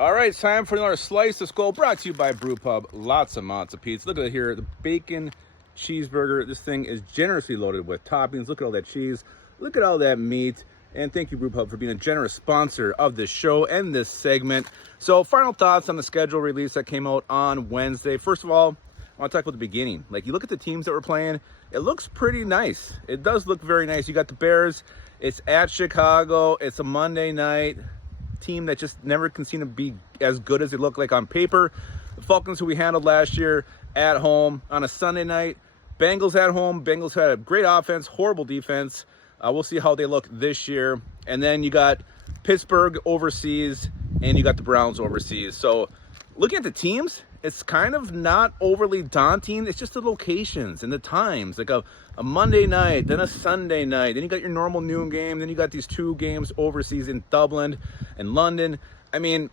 All right, it's time for another slice of Skol, brought to you by Brewpub. Lots of amounts of pizza. Look at it here, the bacon cheeseburger. This thing is generously loaded with toppings. Look at all that cheese. Look at all that meat. And thank you, Brewpub, for being a generous sponsor of this show and this segment. So, final thoughts on the schedule release that came out on Wednesday. First of all, I want to talk about the beginning. Like, you look at the teams that we're playing, it looks pretty nice. It does look very nice. You got the Bears. It's at Chicago. It's a Monday night team that just never can seem to be as good as they look like on paper. The Falcons, who we handled last year, at home on a Sunday night. Bengals at home. Bengals had a great offense, horrible defense. We'll see how they look this year. And then you got Pittsburgh overseas, and you got the Browns overseas. So looking at the teams, it's kind of not overly daunting. It's just the locations and the times, like a Monday night, then a Sunday night, then you got your normal noon game, then you got these two games overseas in Dublin and London. I mean,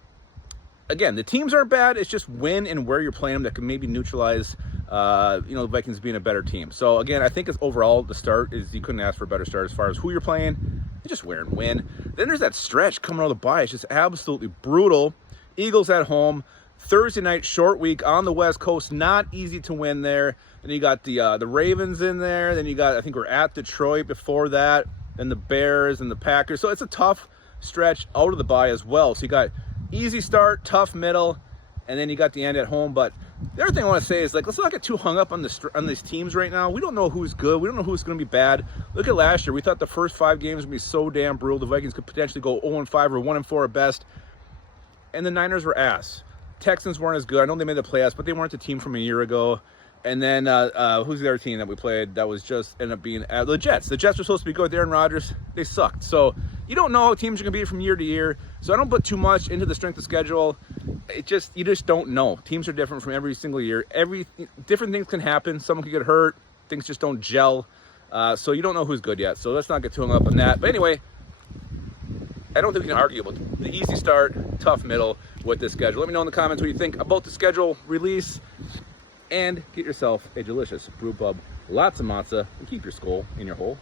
again, the teams aren't bad. It's just when and where you're playing them that can maybe neutralize, the Vikings being a better team. So again, I think it's overall the start is you couldn't ask for a better start as far as who you're playing. You just wear and win. Then there's that stretch coming out of the bye. It's just absolutely brutal. Eagles at home. Thursday night, short week on the West Coast. Not easy to win there. Then you got the Ravens in there. Then you got, I think we're at Detroit before that. Then the Bears and the Packers. So it's a tough stretch out of the bye as well. So you got easy start, tough middle, and then you got the end at home. But the other thing I want to say is, like, let's not get too hung up on these teams right now. We don't know who's good. We don't know who's going to be bad. Look at last year. We thought the first 5 games would be so damn brutal. The Vikings could potentially go 0-5 or 1-4 at best. And the Niners were ass. Texans weren't as good. I know they made the playoffs, but they weren't the team from a year ago. And then who's the other team that we played that was just ended up being the Jets. The Jets were supposed to be good with Aaron Rodgers. They sucked. So you don't know how teams are going to be from year to year. So I don't put too much into the strength of schedule. You just don't know. Teams are different from every single year. Different things can happen. Someone could get hurt. Things just don't gel. So you don't know who's good yet. So let's not get too hung up on that. But anyway, I don't think we can argue about the easy start, tough middle with this schedule. Let me know in the comments what you think about the schedule release. And get yourself a delicious Brewpub, lots of matzah, and keep your Skol in your hole.